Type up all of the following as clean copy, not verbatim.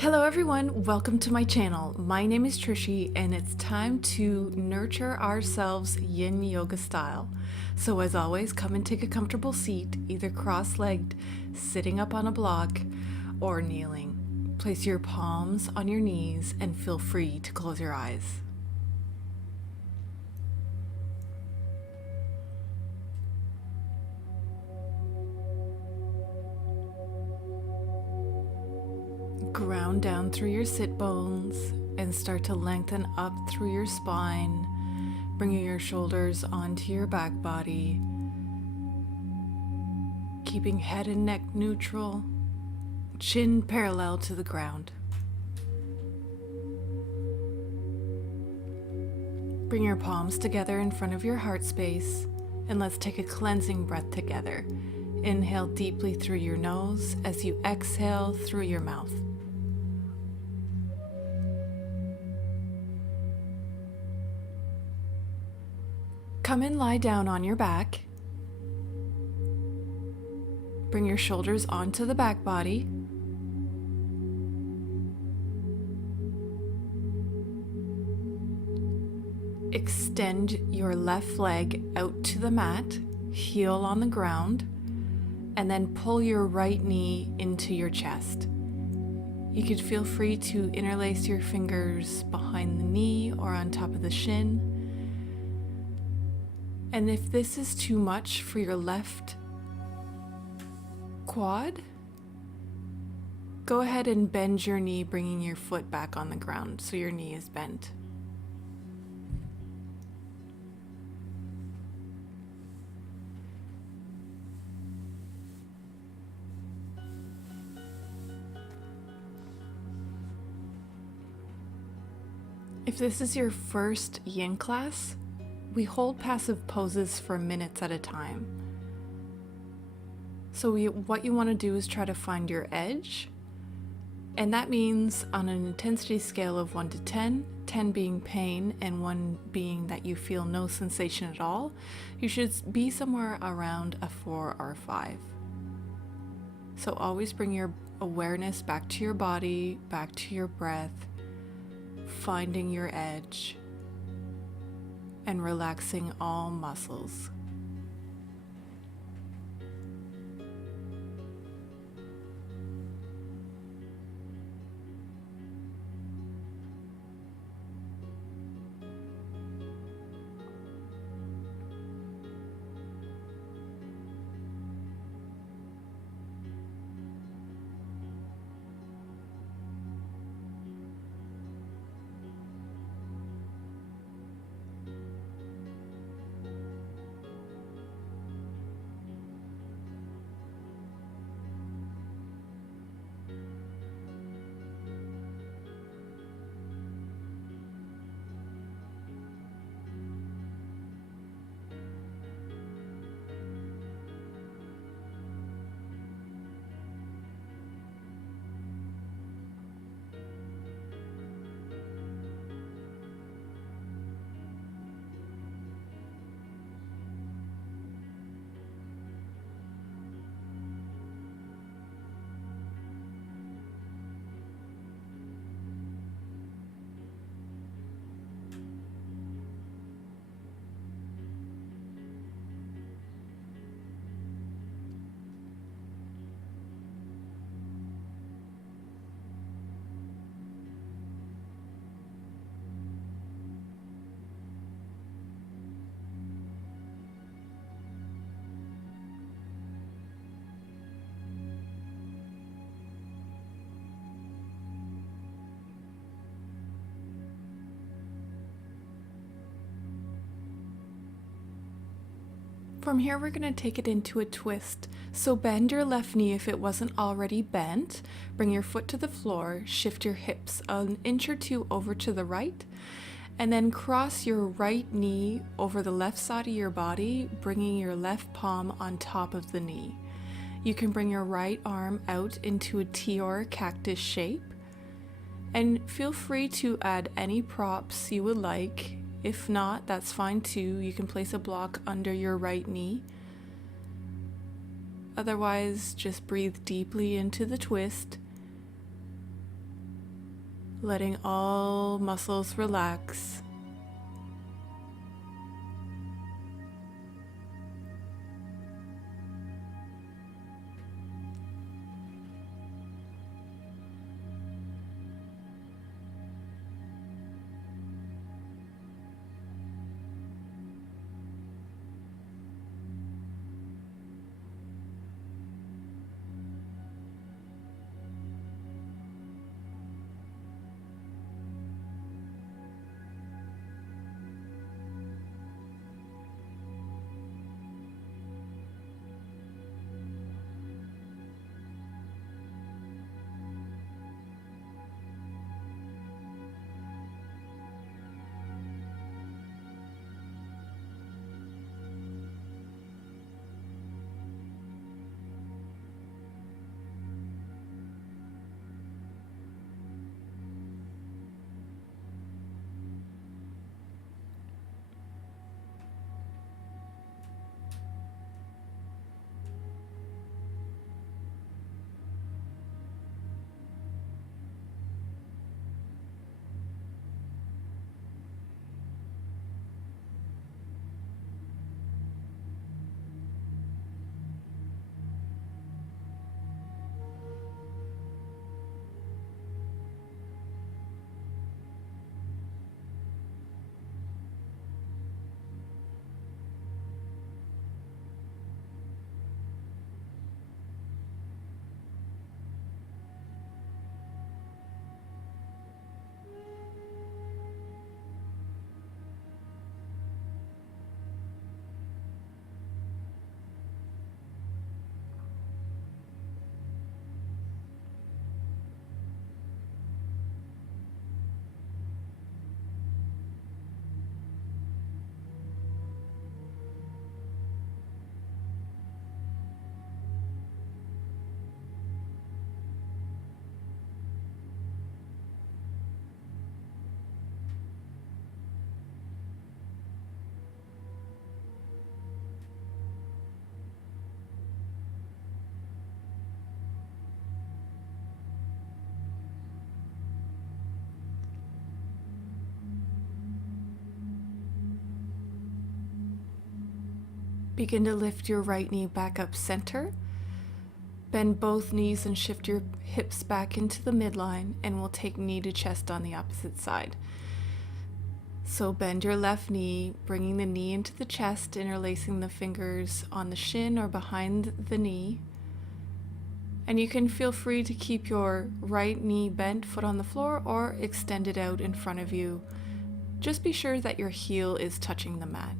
Hello everyone, welcome to my channel. My name is Trishy and it's time to nurture ourselves Yin Yoga style. So as always, come and take a comfortable seat, either cross-legged, sitting up on a block, or kneeling. Place your palms on your knees and feel free to close your eyes. Ground down through your sit bones and start to lengthen up through your spine, bringing your shoulders onto your back body, keeping head and neck neutral, chin parallel to the ground. Bring your palms together in front of your heart space and let's take a cleansing breath together. Inhale deeply through your nose as you exhale through your mouth. Come and lie down on your back. Bring your shoulders onto the back body. Extend your left leg out to the mat, heel on the ground, and then pull your right knee into your chest. You could feel free to interlace your fingers behind the knee or on top of the shin. And if this is too much for your left quad, go ahead and bend your knee, bringing your foot back on the ground so your knee is bent. If this is your first Yin class, we hold passive poses for minutes at a time. So what you want to do is try to find your edge, and that means on an intensity scale of 1 to 10, 10 being pain and 1 being that you feel no sensation at all, you should be somewhere around a 4 or 5. So always bring your awareness back to your body, back to your breath, finding your edge, and relaxing all muscles. From here, we're going to take it into a twist. So bend your left knee if it wasn't already bent. Bring your foot to the floor, shift your hips an inch or two over to the right, and then cross your right knee over the left side of your body, bringing your left palm on top of the knee. You can bring your right arm out into a T or a cactus shape, and feel free to add any props you would like. If not, that's fine too. You can place a block under your right knee. Otherwise, just breathe deeply into the twist letting all muscles relax. Begin to lift your right knee back up center. Bend both knees and shift your hips back into the midline, and we'll take knee to chest on the opposite side. So bend your left knee, bringing the knee into the chest, interlacing the fingers on the shin or behind the knee. And you can feel free to keep your right knee bent, foot on the floor, or extend it out in front of you. Just be sure that your heel is touching the mat.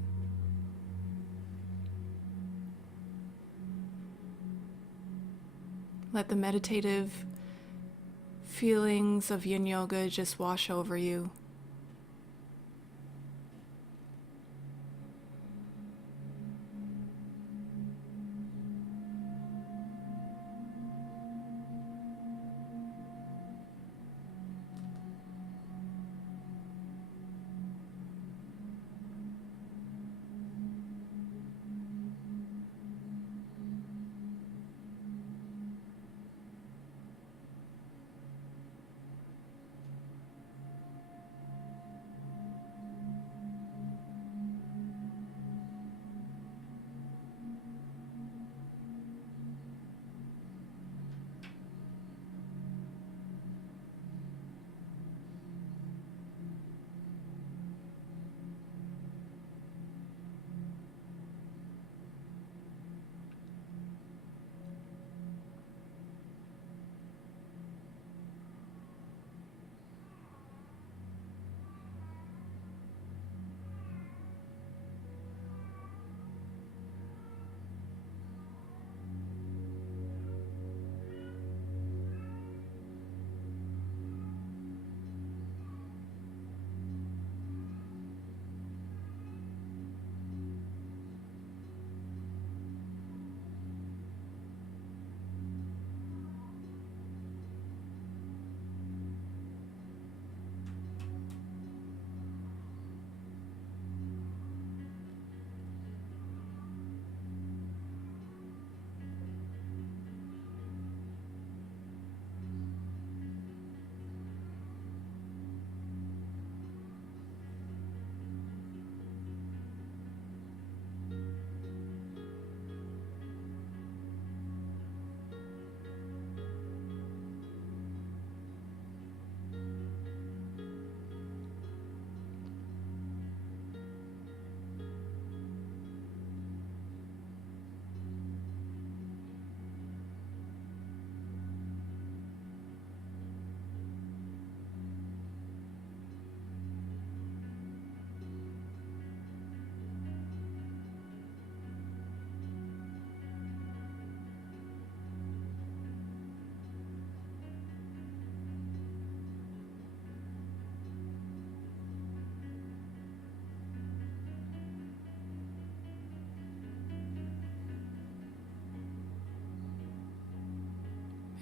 Let the meditative feelings of Yin Yoga just wash over you.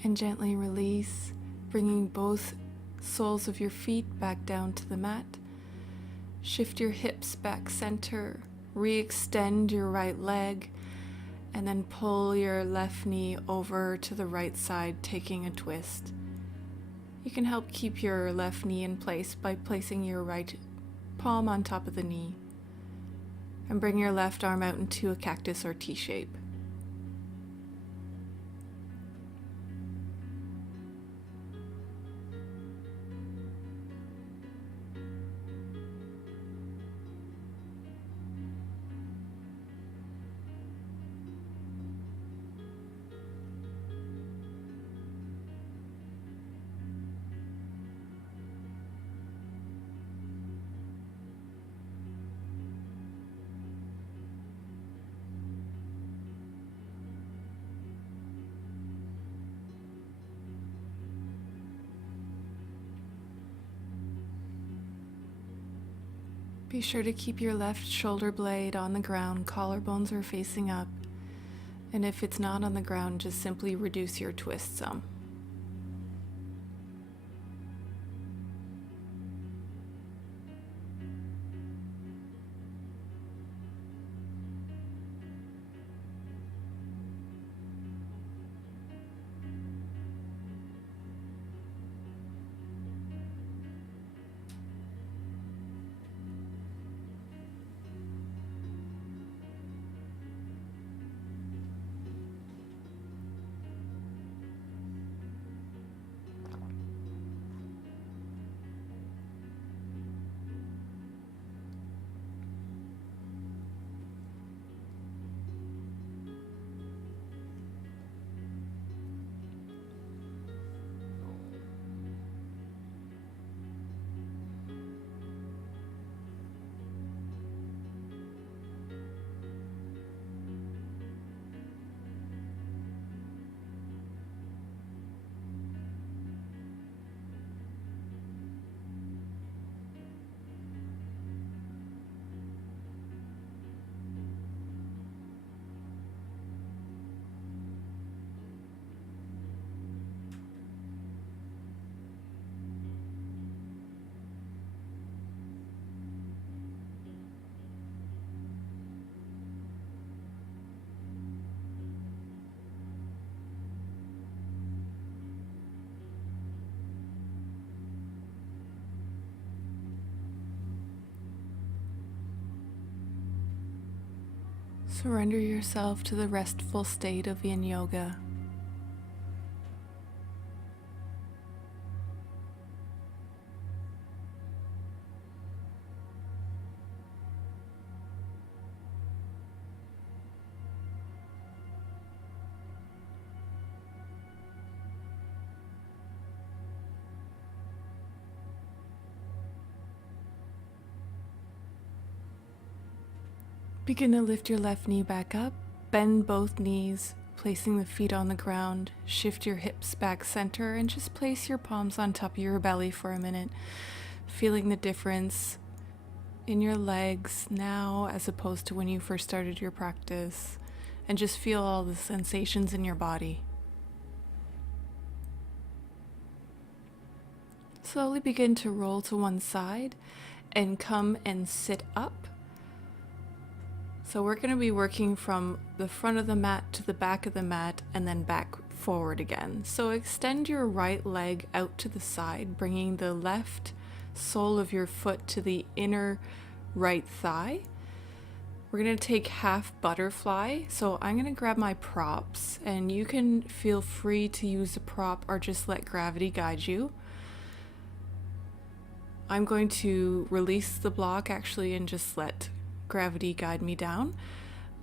and gently release, bringing both soles of your feet back down to the mat. Shift your hips back center, re-extend your right leg, and then pull your left knee over to the right side, taking a twist. You can help keep your left knee in place by placing your right palm on top of the knee, and bring your left arm out into a cactus or T shape. Be sure to keep your left shoulder blade on the ground, collarbones are facing up, and if it's not on the ground, just simply reduce your twist some. Surrender yourself to the restful state of Yin Yoga. Begin to lift your left knee back up, bend both knees, placing the feet on the ground, shift your hips back center, and just place your palms on top of your belly for a minute, feeling the difference in your legs now as opposed to when you first started your practice, and just feel all the sensations in your body. Slowly begin to roll to one side and come and sit up. So we're going to be working from the front of the mat to the back of the mat and then back forward again. So extend your right leg out to the side, bringing the left sole of your foot to the inner right thigh. We're going to take half butterfly. So I'm going to grab my props, and you can feel free to use a prop or just let gravity guide you. I'm going to release the block actually and just let gravity guide me down.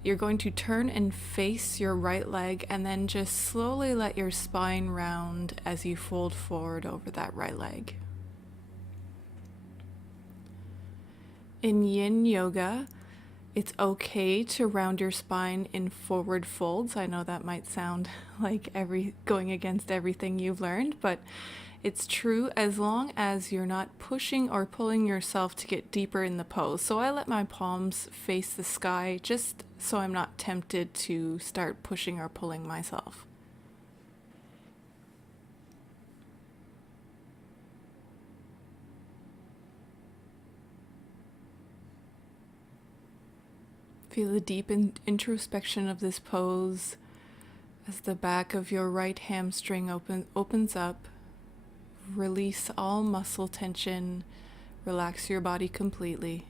You're going to turn and face your right leg and then just slowly let your spine round as you fold forward over that right leg. In Yin Yoga, it's okay to round your spine in forward folds. I know that might sound like going against everything you've learned, but it's true as long as you're not pushing or pulling yourself to get deeper in the pose. So I let my palms face the sky just so I'm not tempted to start pushing or pulling myself. Feel the deep introspection of this pose as the back of your right hamstring opens up. Release all muscle tension. Relax your body completely.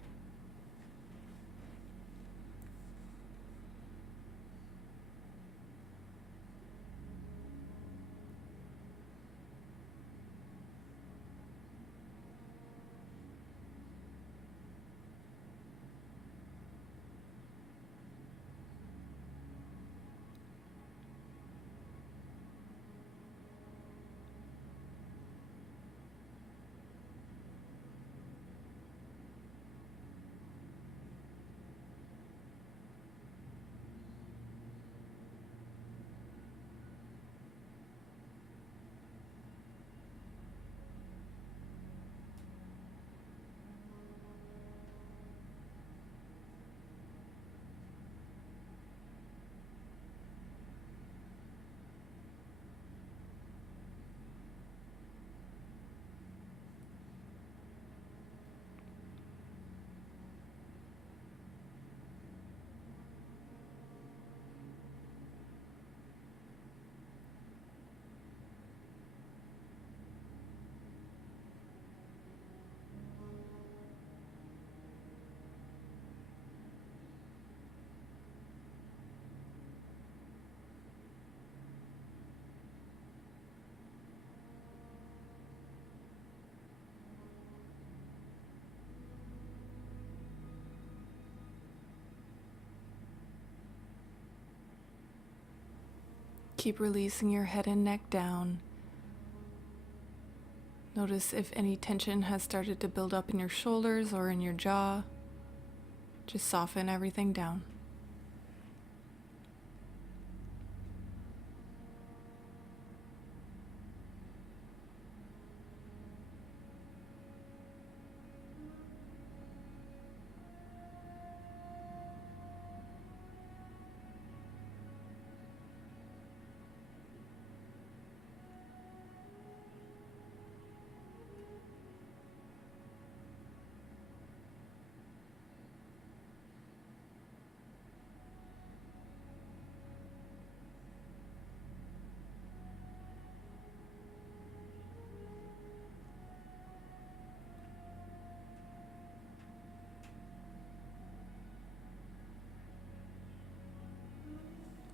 Keep releasing your head and neck down. Notice if any tension has started to build up in your shoulders or in your jaw. Just soften everything down.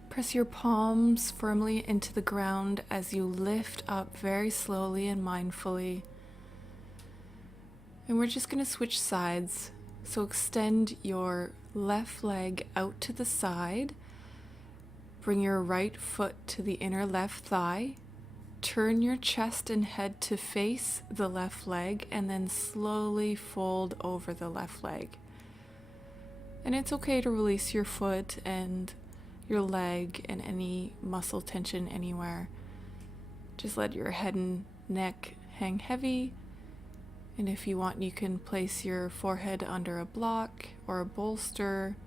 Press your palms firmly into the ground as you lift up very slowly and mindfully. And we're just going to switch sides. So extend your left leg out to the side. Bring your right foot to the inner left thigh. Turn your chest and head to face the left leg and then slowly fold over the left leg. And it's okay to release your foot and your leg and any muscle tension anywhere. Just let your head and neck hang heavy. And if you want, you can place your forehead under a block or a bolster.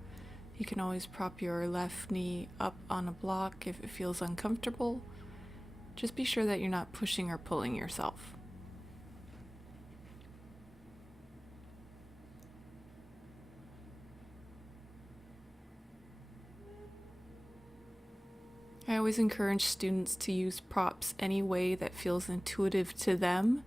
You can always prop your left knee up on a block if it feels uncomfortable. Just be sure that you're not pushing or pulling yourself. I always encourage students to use props any way that feels intuitive to them,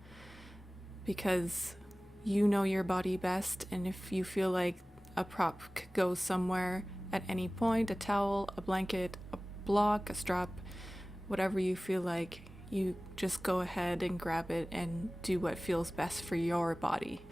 because you know your body best, and if you feel like a prop could go somewhere at any point, a towel, a blanket, a block, a strap, whatever you feel like, you just go ahead and grab it and do what feels best for your body.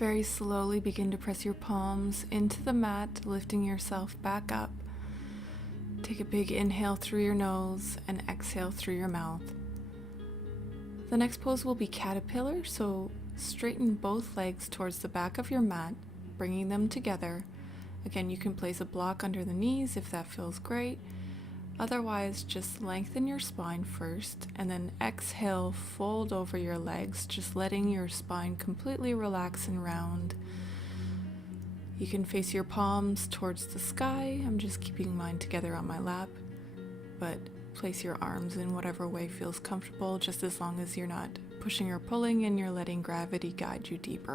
Very slowly begin to press your palms into the mat, lifting yourself back up. Take a big inhale through your nose and exhale through your mouth. The next pose will be caterpillar, so straighten both legs towards the back of your mat, bringing them together. Again, you can place a block under the knees if that feels great. Otherwise, just lengthen your spine first, and then exhale, fold over your legs, just letting your spine completely relax and round. You can face your palms towards the sky. I'm just keeping mine together on my lap, but place your arms in whatever way feels comfortable, just as long as you're not pushing or pulling and you're letting gravity guide you deeper.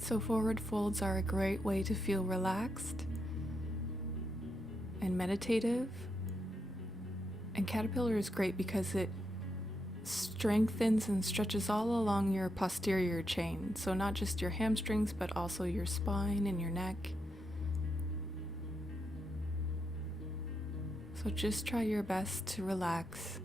So forward folds are a great way to feel relaxed and meditative. And caterpillar is great because it strengthens and stretches all along your posterior chain. So not just your hamstrings, but also your spine and your neck. So just try your best to relax.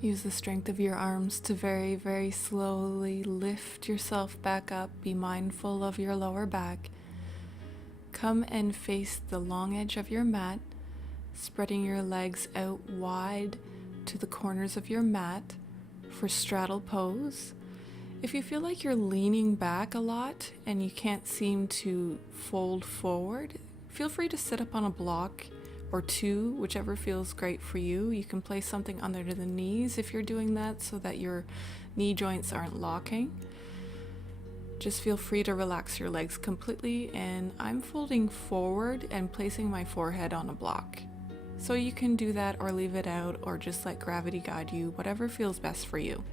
Use the strength of your arms to very, very slowly lift yourself back up. Be mindful of your lower back. Come and face the long edge of your mat, spreading your legs out wide to the corners of your mat for straddle pose. If you feel like you're leaning back a lot and you can't seem to fold forward, feel free to sit up on a block or two, whichever feels great for you. You can place something under the knees if you're doing that so that your knee joints aren't locking. Just feel free to relax your legs completely, and I'm folding forward and placing my forehead on a block. So you can do that or leave it out or just let gravity guide you, whatever feels best for you.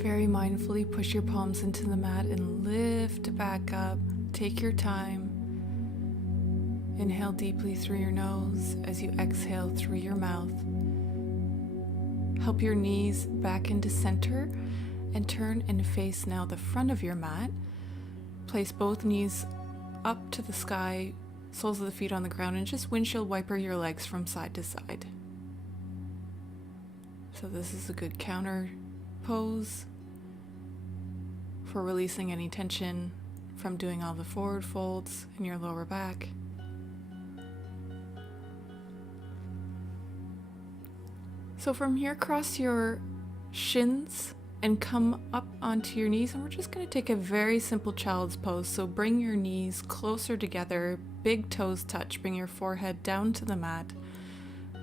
Very mindfully push your palms into the mat and lift back up. Take your time. Inhale deeply through your nose as you exhale through your mouth. Help your knees back into center and turn and face now the front of your mat. Place both knees up to the sky, soles of the feet on the ground, and just windshield wiper your legs from side to side. So this is a good counter pose for releasing any tension from doing all the forward folds in your lower back. So from here, cross your shins and come up onto your knees, and we're just going to take a very simple child's pose. So bring your knees closer together, big toes touch, bring your forehead down to the mat.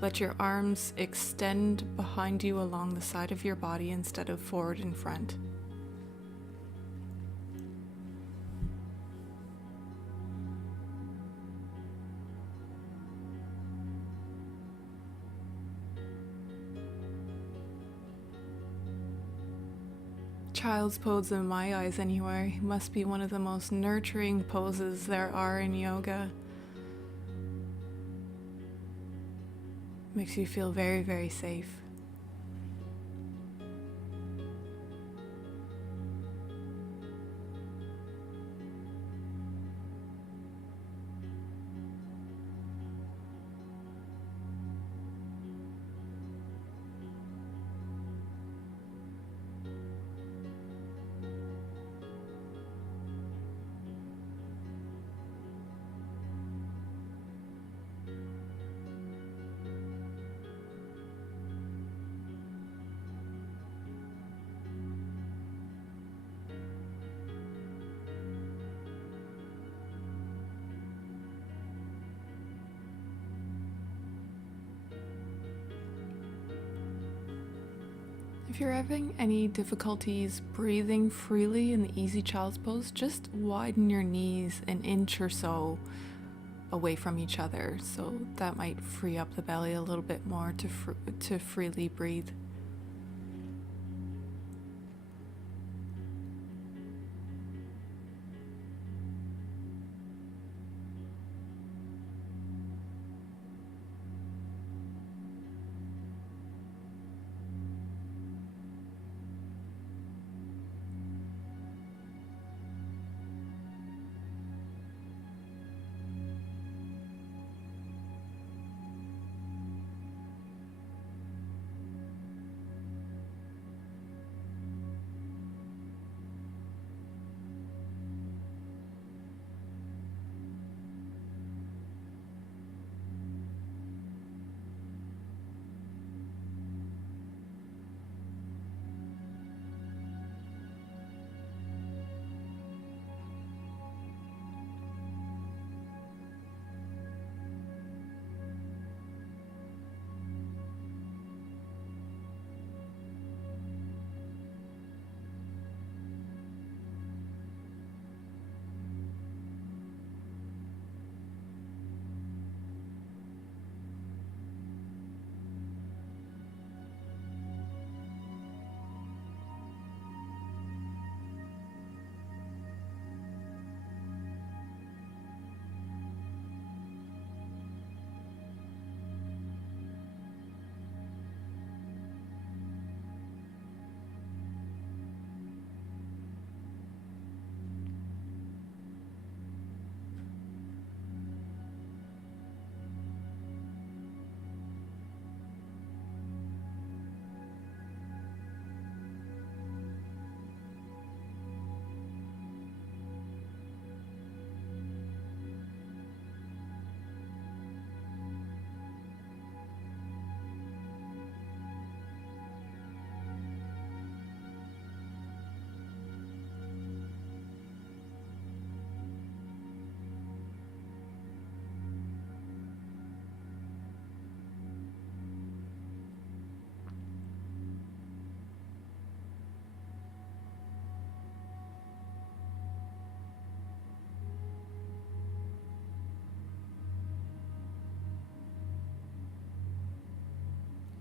Let your arms extend behind you along the side of your body instead of forward in front. Child's pose in my eyes anyway must be one of the most nurturing poses there are in yoga. Makes you feel very, very safe. If you're having any difficulties breathing freely in the easy child's pose, just widen your knees an inch or so away from each other. So that might free up the belly a little bit more to freely breathe.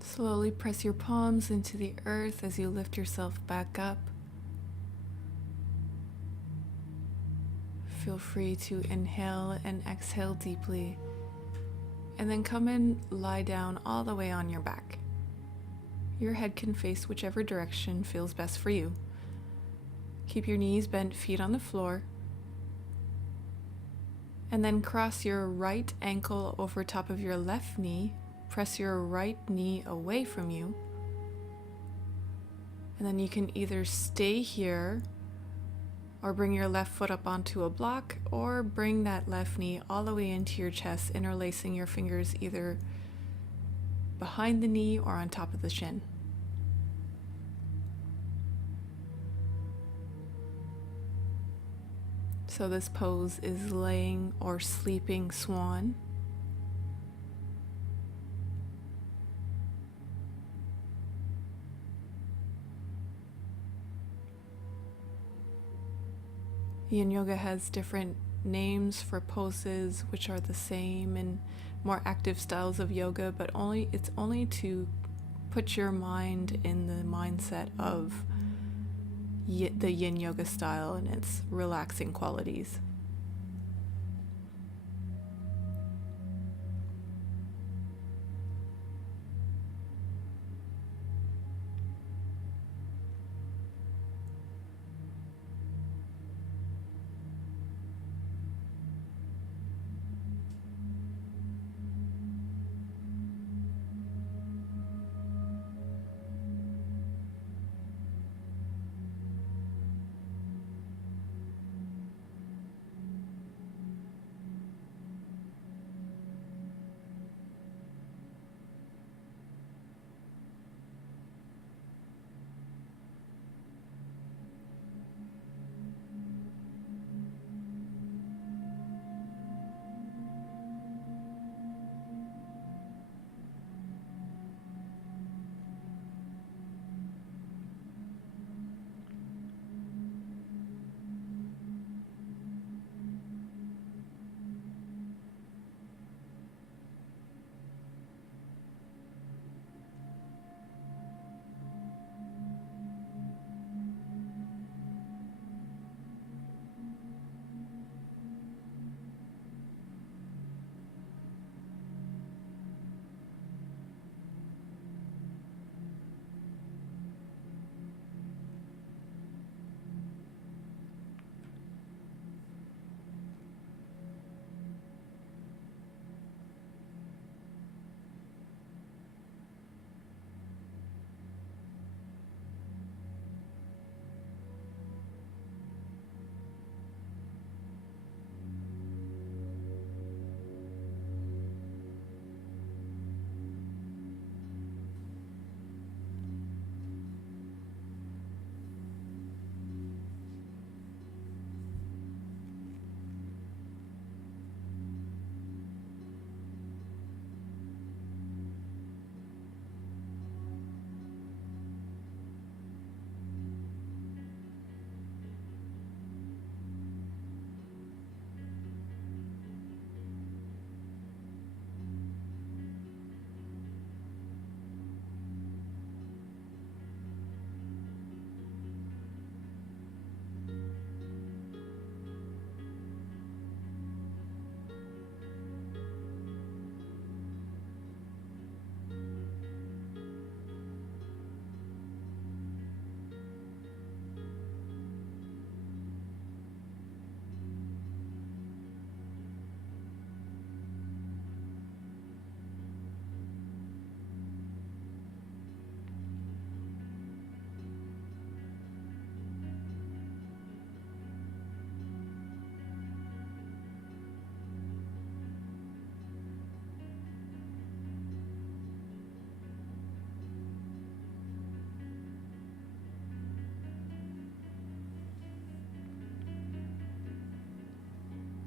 Slowly press your palms into the earth as you lift yourself back up. Feel free to inhale and exhale deeply, and then come and lie down all the way on your back. Your head can face whichever direction feels best for you. Keep your knees bent, feet on the floor, and then cross your right ankle over top of your left knee. Press your right knee away from you, and then you can either stay here or bring your left foot up onto a block, or bring that left knee all the way into your chest, interlacing your fingers either behind the knee or on top of the shin. So this pose is laying or sleeping swan. Yin Yoga has different names for poses which are the same in more active styles of yoga, but it's only to put your mind in the mindset of the Yin Yoga style and its relaxing qualities.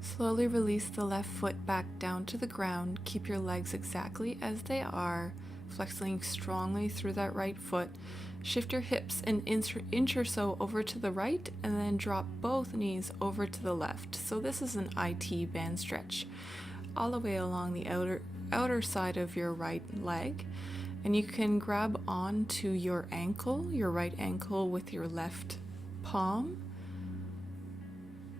Slowly release the left foot back down to the ground. Keep your legs exactly as they are, flexing strongly through that right foot. Shift your hips an inch or so over to the right, and then drop both knees over to the left. So this is an IT band stretch all the way along the outer side of your right leg. And you can grab onto your ankle, your right ankle, with your left palm,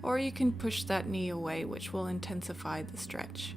or you can push that knee away, which will intensify the stretch.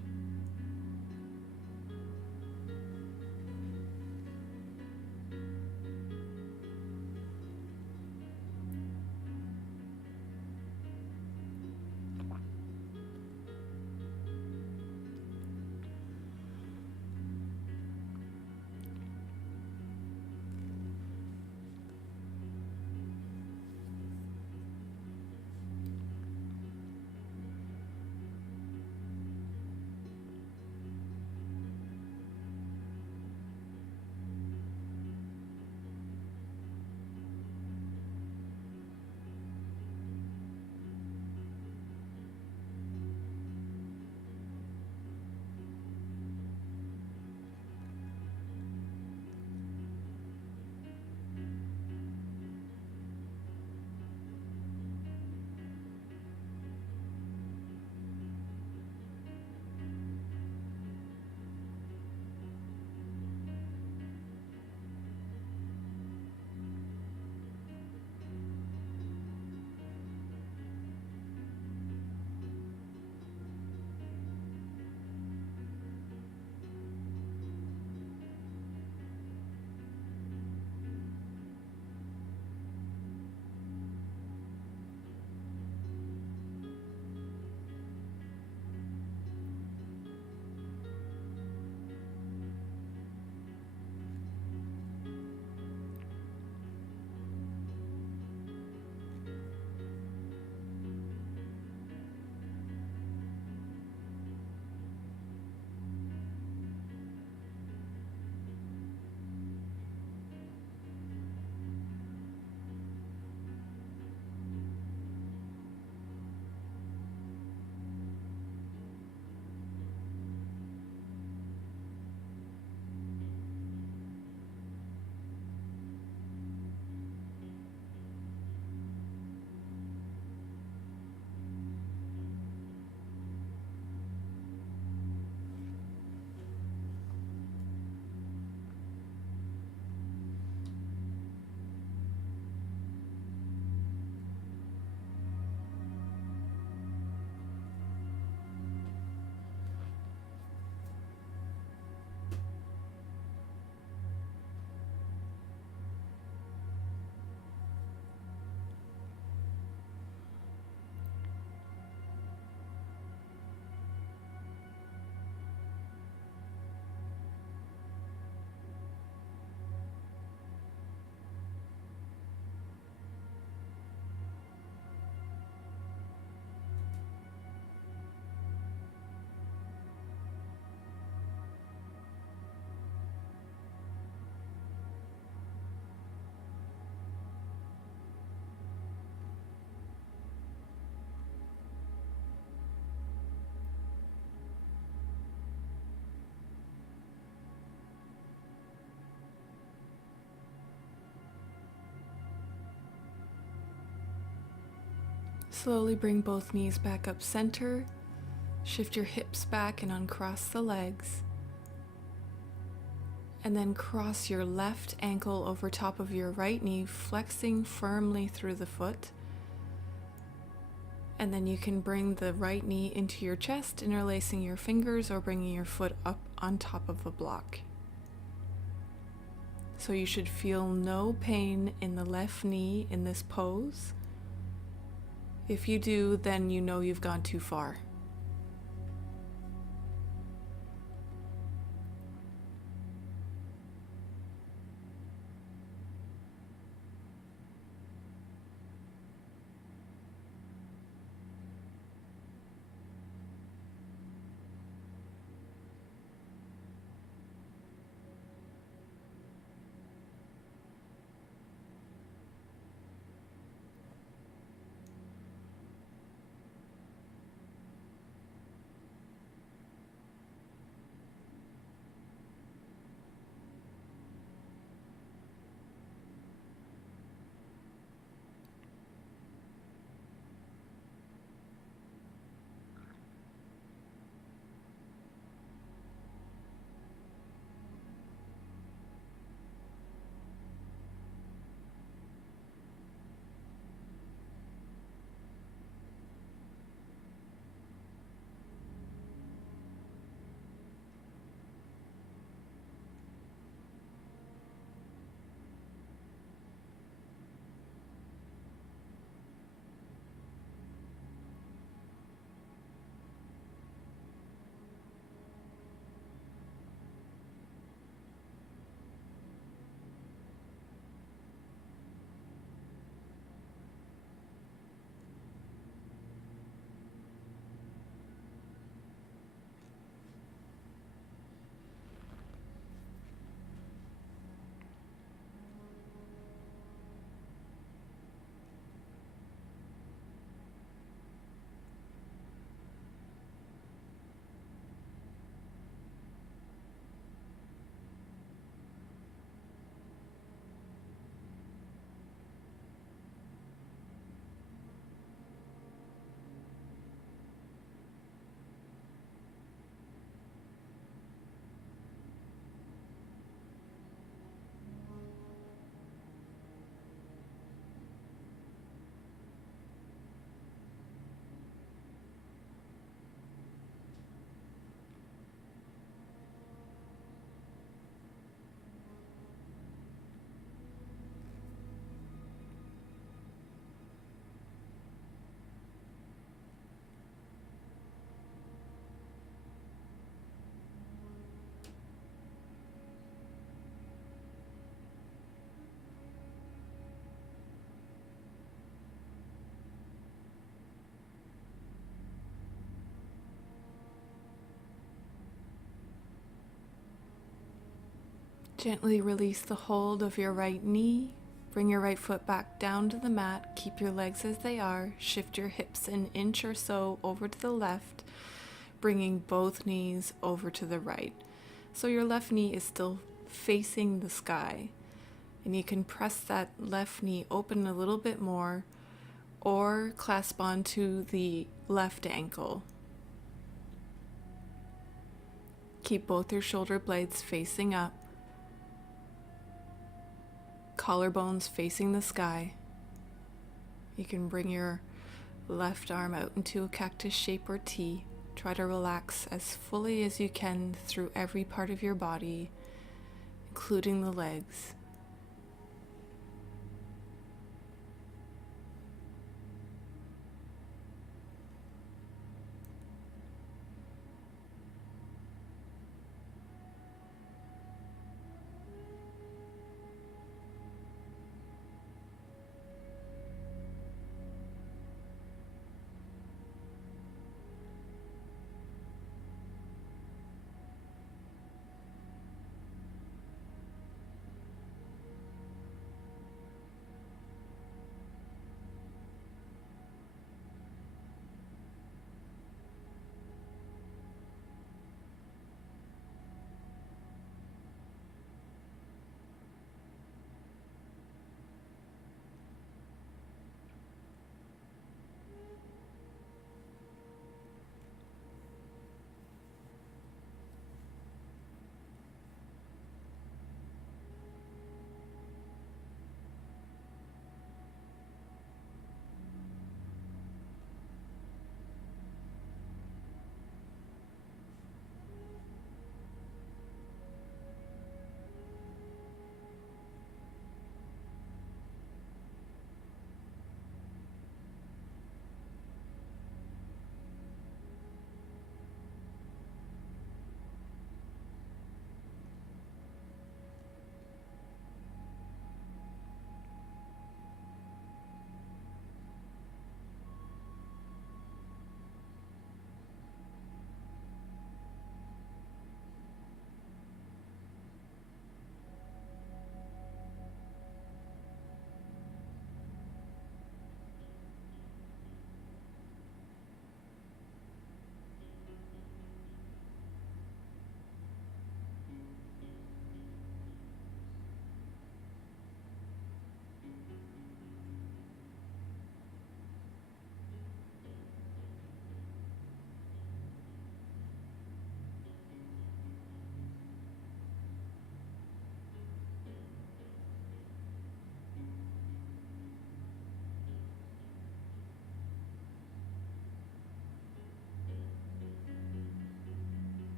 Slowly bring both knees back up center. Shift your hips back and uncross the legs. And then cross your left ankle over top of your right knee, flexing firmly through the foot. And then you can bring the right knee into your chest, interlacing your fingers or bringing your foot up on top of a block. So you should feel no pain in the left knee in this pose. If you do, then you know you've gone too far. Gently release the hold of your right knee. Bring your right foot back down to the mat. Keep your legs as they are. Shift your hips an inch or so over to the left, bringing both knees over to the right. So your left knee is still facing the sky. And you can press that left knee open a little bit more or clasp onto the left ankle. Keep both your shoulder blades facing up. Collarbones facing the sky. You can bring your left arm out into a cactus shape or T. Try to relax as fully as you can through every part of your body, including the legs.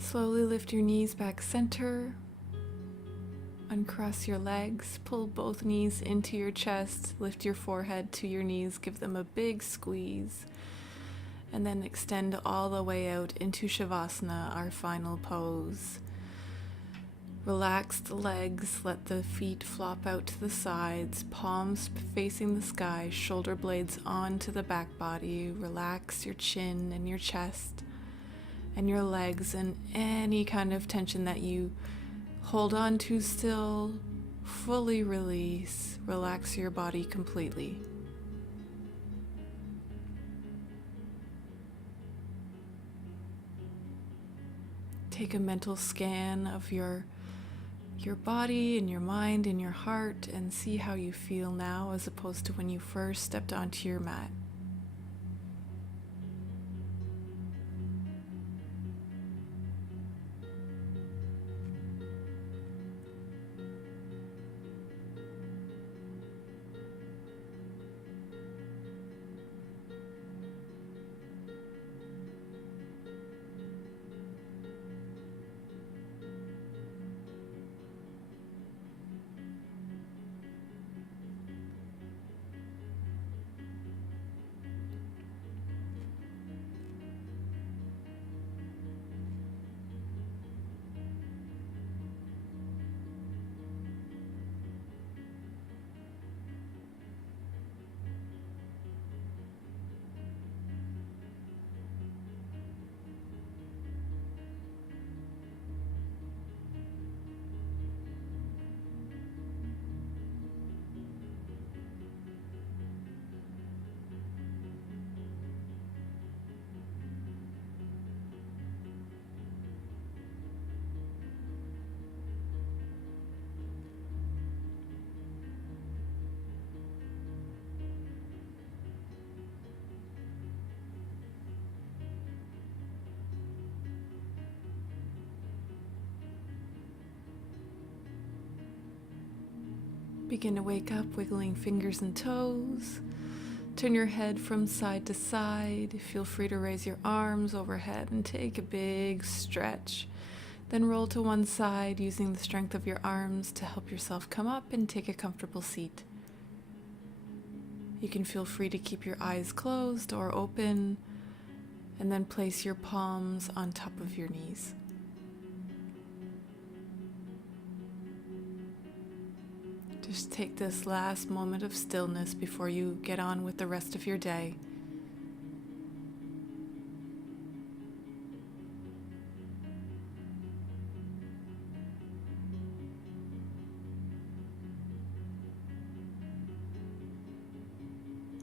Slowly lift your knees back center. Uncross your legs, pull both knees into your chest, lift your forehead to your knees, give them a big squeeze, and then extend all the way out into Shavasana, our final pose. Relax the legs, let the feet flop out to the sides, palms facing the sky, shoulder blades onto the back body. Relax your chin and your chest and your legs, and any kind of tension that you hold on to still, fully release. Relax your body completely. Take a mental scan of your body and your mind and your heart and see how you feel now as opposed to when you first stepped onto your mat. Begin to wake up, wiggling fingers and toes. Turn your head from side to side. Feel free to raise your arms overhead and take a big stretch. Then roll to one side using the strength of your arms to help yourself come up and take a comfortable seat. You can feel free to keep your eyes closed or open, and then place your palms on top of your knees. Just take this last moment of stillness before you get on with the rest of your day.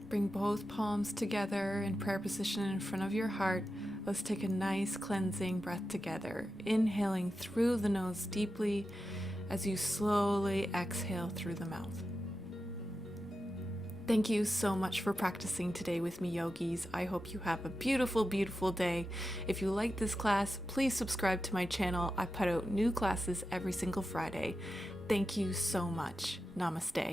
Bring both palms together in prayer position in front of your heart. Let's take a nice cleansing breath together, inhaling through the nose deeply as you slowly exhale through the mouth. Thank you so much for practicing today with me, yogis. I hope you have a beautiful, beautiful day. If you like this class, please subscribe to my channel. I put out new classes every single Friday. Thank you so much. Namaste.